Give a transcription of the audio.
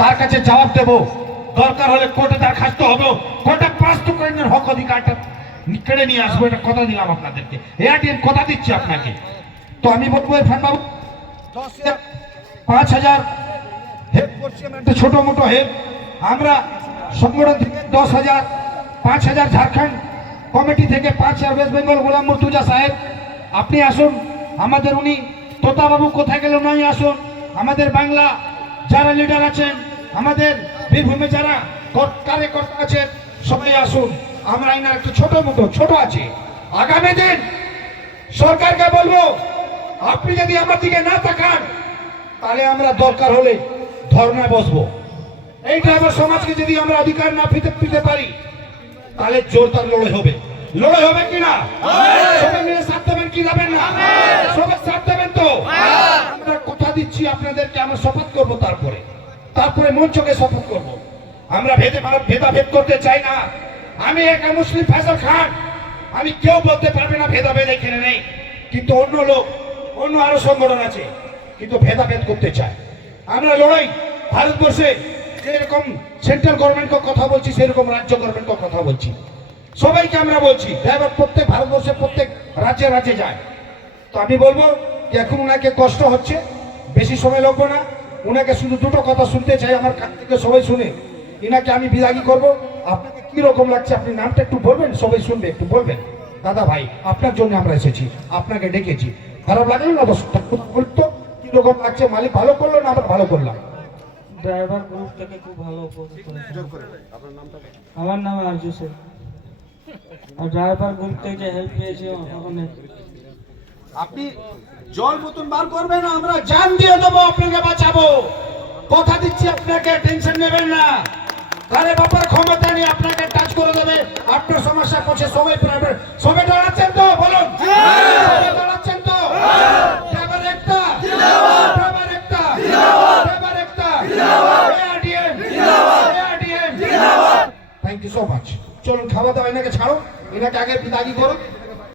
তার কাছে জবাব দেব, দরকার হলে কোর্টে দরখাস্ত হবে, কোর্টে প্রস্তুতকারীদের হক অধিকারটা কেড়ে নিয়ে আসবো, এটা কথা দিলাম আপনাদেরকে, এআরটিএন কথা দিচ্ছি আপনাকে। তো আমি বলবো ইরফান বাবু 5,000 হেল্প করছি, একটা ছোট মোটো হেল্প আমরা সংগঠন থেকে 10,000, 5,000 ঝাড়খণ্ড কমিটি থেকে 5,000 ওয়েস্ট বেঙ্গল গোলাম মুর্তুজা সাহেব আপনি আসুন, আমাদের উনি তোতাবাবু কোথায় গেল নাই আসুন, আমাদের বাংলা যারা লিডার আছেন, আমাদের বীরভূমে যারা কার্যকর্তা আছেন সবাই আসুন, আমরা এনার একটু ছোট মোটো ছোট আছে। আগামী দিন সরকারকে বলবো আপনি যদি আমার দিকে না তাকান তাহলে আমরা দরকার হলে ধর্নায় বসবো। এই ড্রাইভার সমাজকে যদি আমরা অধিকার না পেতে পারি তাহলে জোরদার লড়াই হবে। লড়াই হবে কিনা? সবাই মিলে সাথ দেবেন কি যাবেন না? সবাই সাথ দেবেন তো? আমরা কথা দিচ্ছি আপনাদেরকে, আমরা শপথ করবো, তারপরে মঞ্চকে শপথ করব। আমরা ভেদাভেদ করতে চাই না। আমি একা মুসলিম ফয়সাল খান, আমি কেউ বলতে পারবে না ভেদাভেদ এখানে নেই, কিন্তু অন্য লোক অন্য আরো সংগঠন আছে কিন্তু ভেদাভেদ করতে চায়। আমরা লড়াই ভারতবর্ষে যেরকম সেন্ট্রাল গভর্নমেন্টকে কথা বলছি সেরকম রাজ্য গভর্নমেন্টকে কথা বলছি, সবাইকে আমরা বলছি, ড্রাইভার প্রত্যেক ভারতবর্ষের প্রত্যেক রাজ্যে রাজ্যে যায়। তো আমি বলবো যে এখন ওনাকে কষ্ট হচ্ছে, বেশি সময় লাগবে না, ওনাকে শুধু দুটো কথা শুনতে চাই আমার কাছ থেকে, সবাই শুনে ইনাকে আমি বিদায়ী করব। আপনাকে কি রকম লাগছে আপনি নামটা একটু বলবেন, সবাই শুনবে, একটু বলবেন। দাদা ভাই আপনার জন্য আমরা এসেছি, আপনাকে ডেকেছি, খারাপ লাগলো না? দশটা বলতো কি রকম লাগছে, মালিক ভালো করলো না আমরা ভালো করলাম? ড্রাইভার গ্রুপ থেকে খুব ভালো উপস্থিত করেছে। আমার নাম আরজু শেখ, আর ড্রাইভার গ্রুপ থেকে যে হেল্প পেয়েছে অনেক। আপনি জল মতন বার করবেন, আমরা জান দিয়ে দেবো, আপনাকে বাঁচাবো, কথা দিচ্ছি আপনাকে, টেনশন নেবেন না। আরে বাবার ক্ষমতা নিয়ে আপনাকে টাচ করে দেবে, আপনার সমস্যা করছে সবাই প্রাইভেট, সবাই দাঁড়াচ্ছেন তো বলুন, সবাই দাঁড়াচ্ছেন তো? ড্রাইভার একটা, ড্রাইভার একটা, ড্রাইভার একটা, ARDM, ARDM. Thank you so much. চলুন খাওয়া দাওয়া, এনাকে ছাড়ো, এনাকে আগে বিদায় করো।